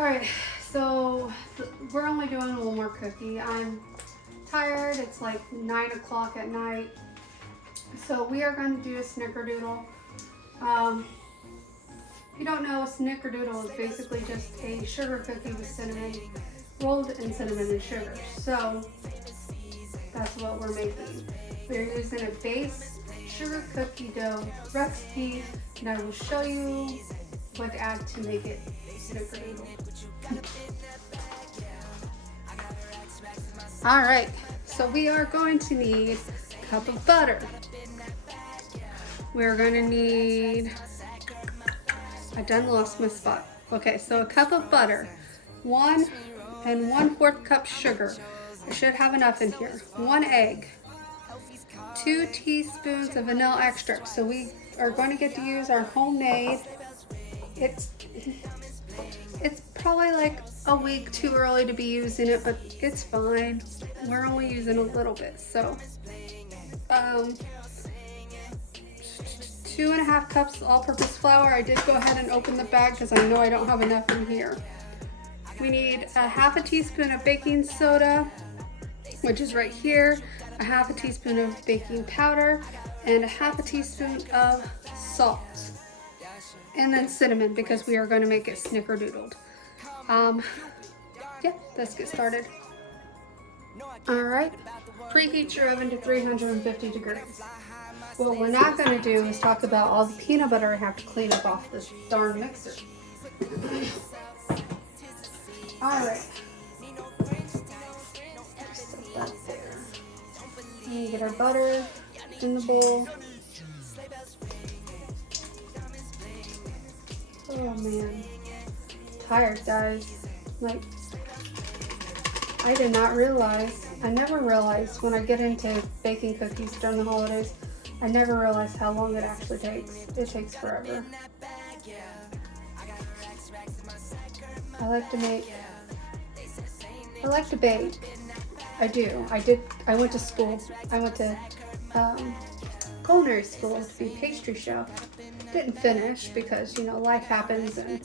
Alright, so we're only doing one more cookie. I'm tired. It's like 9 o'clock at night. So we are going to do a snickerdoodle. If you don't know, a snickerdoodle is basically just a sugar cookie with cinnamon, rolled in cinnamon and sugar. So that's what we're making. We're using a base sugar cookie dough recipe, and I will show you what to add to make it snickerdoodle. All right, so we are going to need a cup of butter. We're going to need, I done lost my spot. Okay, so a cup of butter, 1 1/4 cup sugar. I should have enough in here. 1 egg, 2 teaspoons of vanilla extract. So we are going to get to use our homemade. It's probably like a week too early to be using it, but it's fine. We're only using a little bit. So 2.5 cups all-purpose flour. I did go ahead and open the bag because I know I don't have enough in here. We need a 1/2 teaspoon of baking soda, which is right here, a 1/2 teaspoon of baking powder, and a 1/2 teaspoon of salt. And then cinnamon, because we are going to make it snickerdoodled. Yeah, let's get started. Alright, preheat your oven to 350 degrees. What we're not going to do is talk about all the peanut butter I have to clean up off this darn mixer. Alright. Set that there. And get our butter in the bowl. Oh man. Tired, guys. Like, I did not realize, I never realized when I get into baking cookies during the holidays, I never realized how long it actually takes. It takes forever. I like to bake. I do. I went to school. I went to culinary school to be pastry chef. Didn't finish because, you know, life happens, and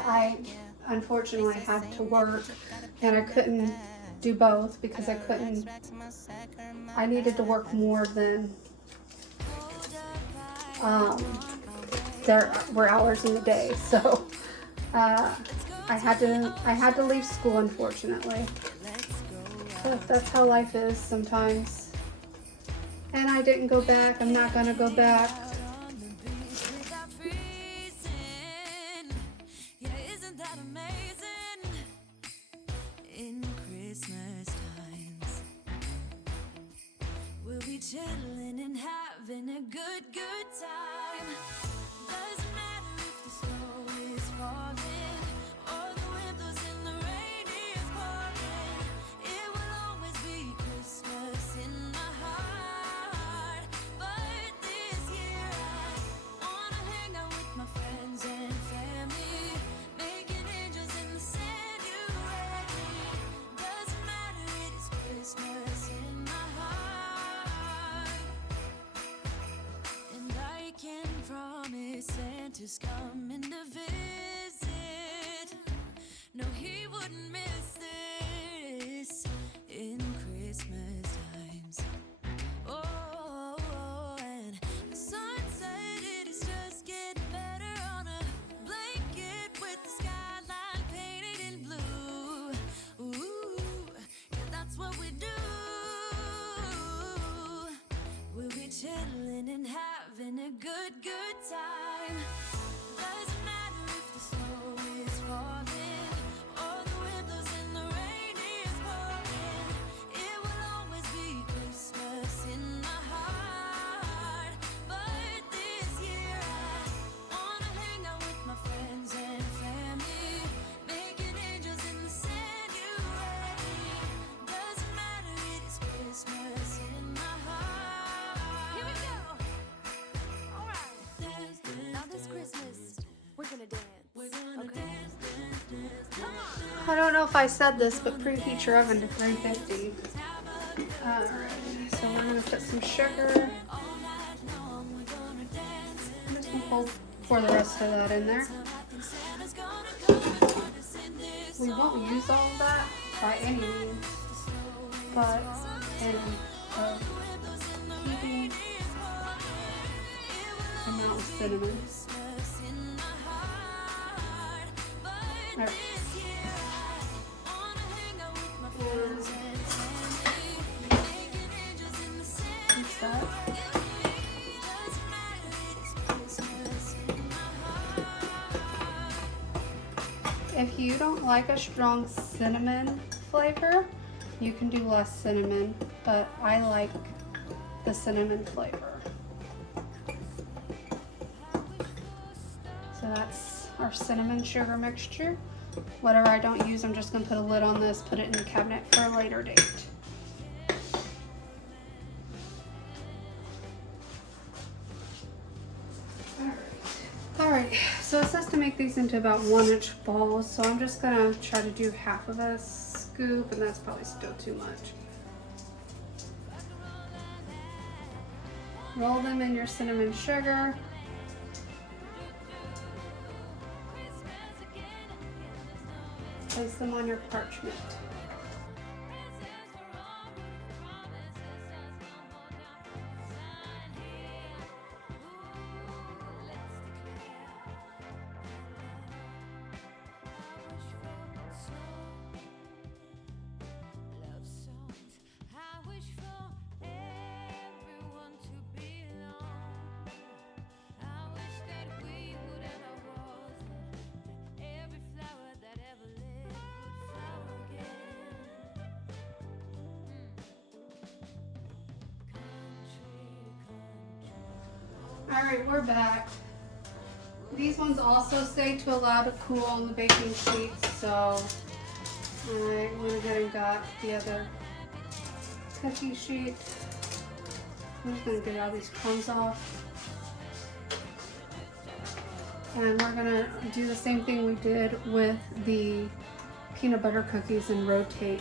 I unfortunately had to work, and I couldn't do both because I needed to work more than there were hours in the day. So I had to leave school, unfortunately. But that's how life is sometimes. And I didn't go back. I'm not gonna go back. Chilling and having a good time. Doesn't matter if the snow is falling or the wind blows and the rain is pouring. It will always be Christmas in my heart. But this year I wanna hang out with my friends and family, making angels in the sand. You ready? Doesn't matter, it is Christmas in my heart. Can promise Santa's coming to visit. No, he wouldn't miss this in Christmas times. Oh, and the sunset, it is just getting better on a blanket with the skyline painted in blue. Ooh, yeah, that's what we do. We'll be chilling and having a good time. Doesn't matter if the snow is falling or the wind blows and the rain is pouring. It will always be Christmas in my heart. But this year I wanna hang out with my friends and family, making angels in the sand. You ready? Doesn't matter, it is Christmas in my heart. Here we go. All right. Now this Christmas, we're gonna dance. Okay. Come on. I don't know if I said this, but preheat your oven to 350. Alright, so we're going to put some sugar. I'm just going to pour the rest of that in there. We won't use all of that by any means, but in a heaping amount of cinnamon. Alright. Mix that. If you don't like a strong cinnamon flavor, you can do less cinnamon, but I like the cinnamon flavor. So that's our cinnamon sugar mixture. Whatever I don't use, I'm just gonna put a lid on this, put it in the cabinet for a later date. Alright, so it says to make these into about 1-inch balls, so I'm just gonna try to do half of a scoop, and that's probably still too much. Roll them in your cinnamon sugar. Place them on your parchment. Alright, we're back. These ones also say to allow to cool on the baking sheets, so I went ahead and got the other cookie sheet. I'm just going to get all these crumbs off. And we're going to do the same thing we did with the peanut butter cookies and rotate.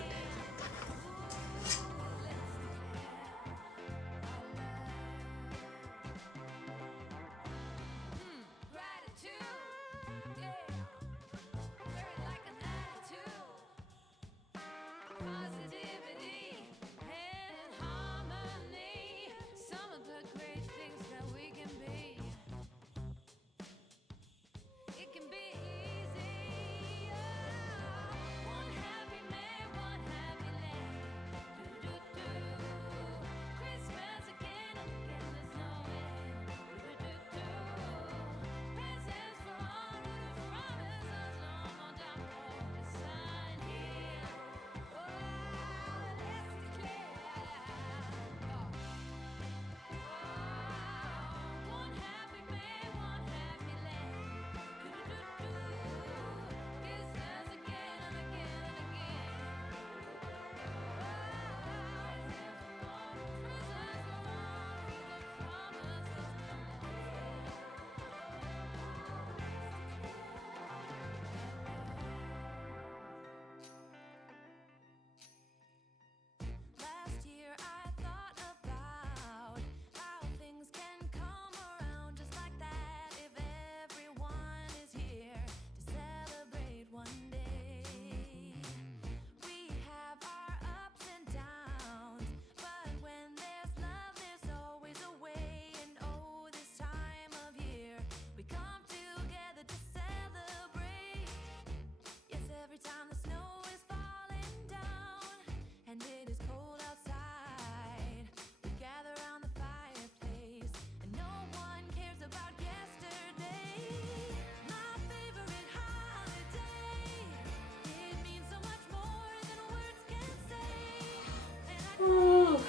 Ooh.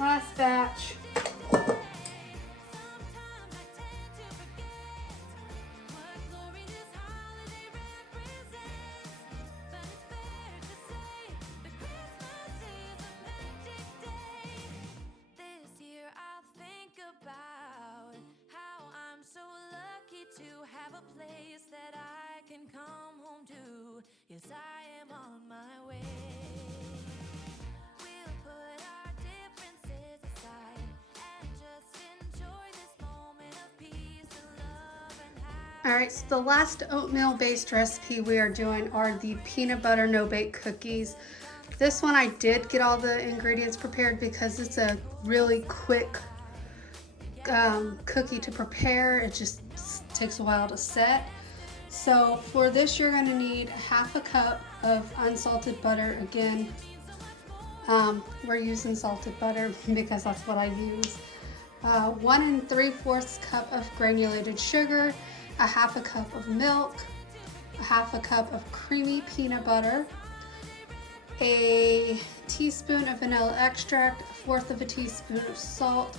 Last batch. Yes, I am on my way. We'll put our differences aside and just enjoy this moment of peace and love and Alright, so the last oatmeal based recipe we are doing are the peanut butter no bake cookies. This one I did get all the ingredients prepared because it's a really quick cookie to prepare. It just takes a while to set. So for this you're going to need half a cup of unsalted butter. Again, we're using salted butter because that's what I use. 1 3/4 cup of granulated sugar, a half a cup of milk, a half a cup of creamy peanut butter, a teaspoon of vanilla extract, 1/4 of a teaspoon of salt,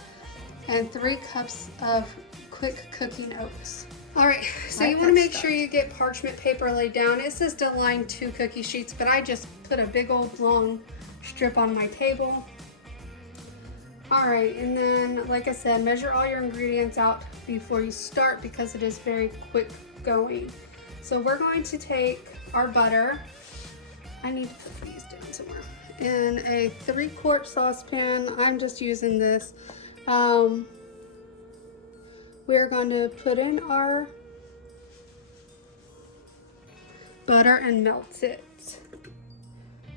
and 3 cups of quick cooking oats. Alright, so you want to make sure you get parchment paper laid down. It says to line 2 cookie sheets, but I just put a big old long strip on my table. Alright, and then like I said, measure all your ingredients out before you start because it is very quick going. So we're going to take our butter. I need to put these down somewhere. In a 3-quart saucepan, I'm just using this. We're going to put in our butter and melt it.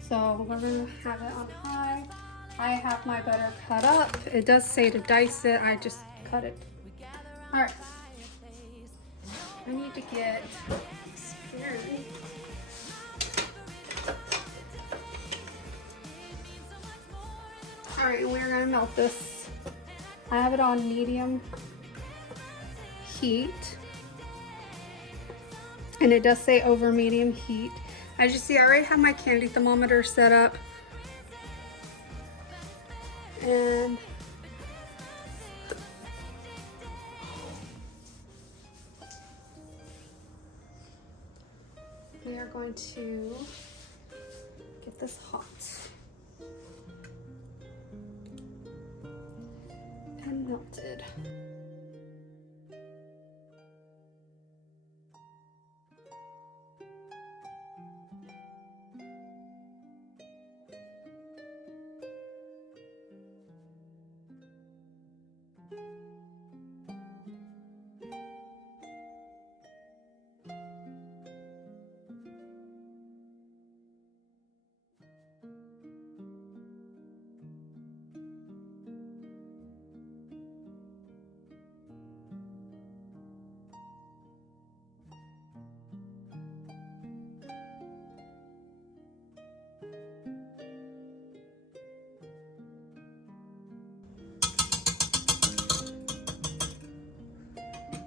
So we're going to have it on high. I have my butter cut up. It does say to dice it. I just cut it. All right. I need to get a spoon. All right, and we're going to melt this. I have it on medium heat. And it does say over medium heat. As you see, I already have my candy thermometer set up. And we are going to get this hot and melted.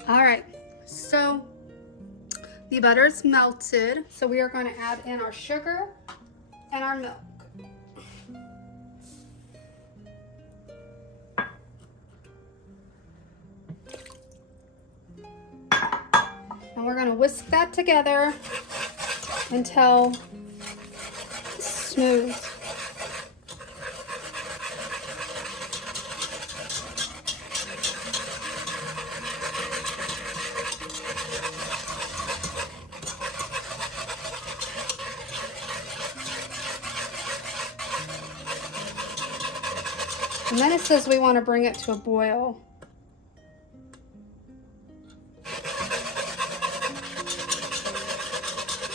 All right, so the butter is melted. So we are going to add in our sugar and our milk. And we're going to whisk that together until it's smooth. And then it says we want to bring it to a boil.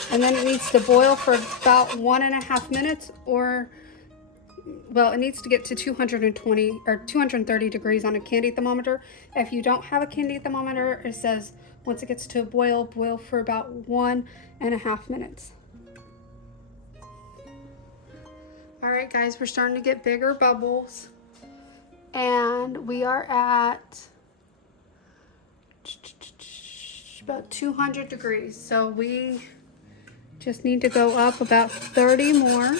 And then it needs to boil for about 1.5 minutes, or, well, it needs to get to 220 or 230 degrees on a candy thermometer. If you don't have a candy thermometer, it says once it gets to a boil, boil for about 1.5 minutes. All right, guys, we're starting to get bigger bubbles. And we are at about 200 degrees. So we just need to go up about 30 more.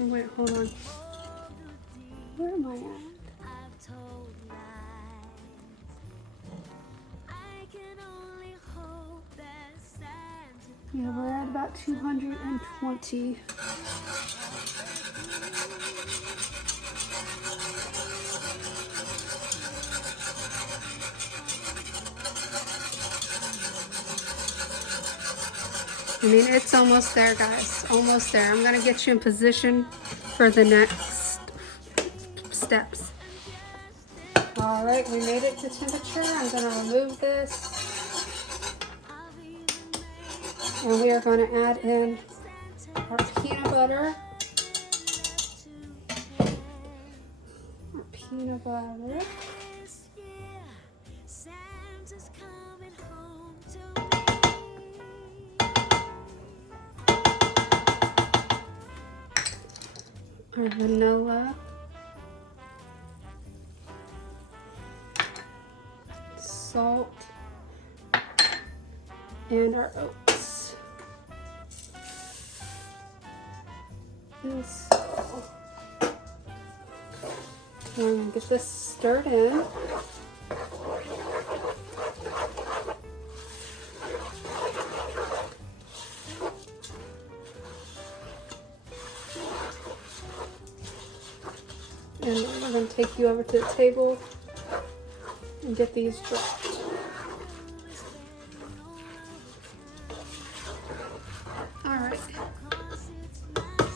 Oh, wait, hold on. Where am I at? Yeah, we're at about 220. I mean, it's almost there, guys. Almost there. I'm gonna get you in position for the next steps. All right, we made it to temperature. I'm gonna remove this. And we are gonna add in our peanut butter. Our peanut butter. Our vanilla, salt, and our oats. And so, I'm going to get this stirred in. And then we're going to take you over to the table and get these dropped. Alright.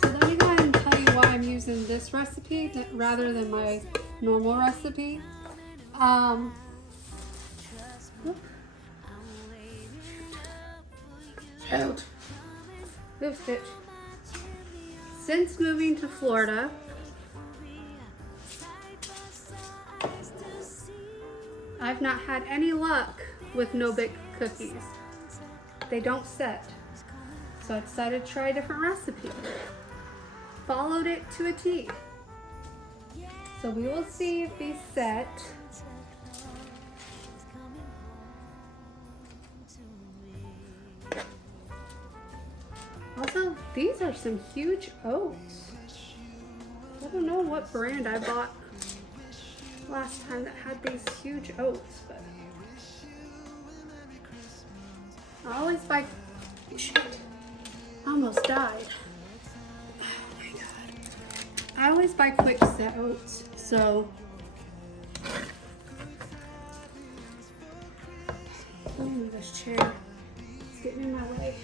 So let me go ahead and tell you why I'm using this recipe rather than my normal recipe. Out. Move, Stitch. Since moving to Florida, I've not had any luck with no-bake cookies. They don't set. So I decided to try a different recipe. Followed it to a T. So we will see if these set. Also, these are some huge oats. I don't know what brand I bought last time that had these huge oats, but I always buy, shit, I almost died. Oh my god. I always buy quick set oats, so let me move this chair. It's getting in my way.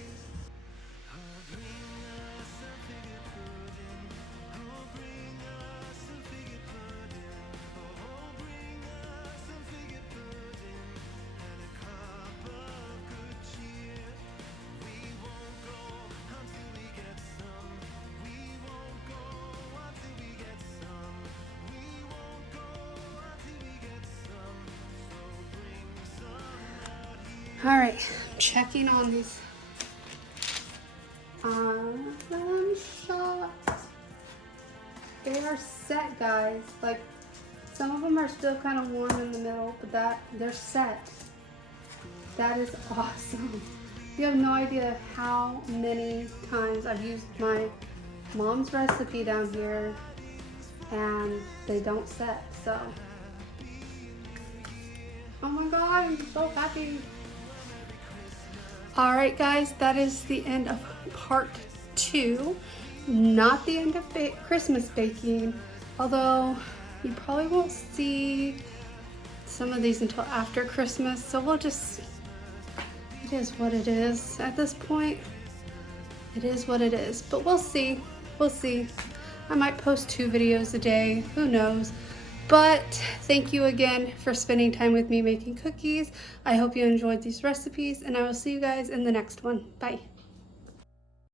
All right, checking on these shots. They are set, guys. Like, some of them are still kind of warm in the middle, but they're set. That is awesome. You have no idea how many times I've used my mom's recipe down here and they don't set, so. Oh my god, I'm so happy. All right, guys, that is the end of part 2. Not the end of Christmas baking, although you probably won't see some of these until after Christmas, so we'll just, it is what it is at this point. It is what it is, but we'll see. We'll see. I might post 2 videos a day, who knows. But thank you again for spending time with me making cookies. I hope you enjoyed these recipes, and I will see you guys in the next one. Bye.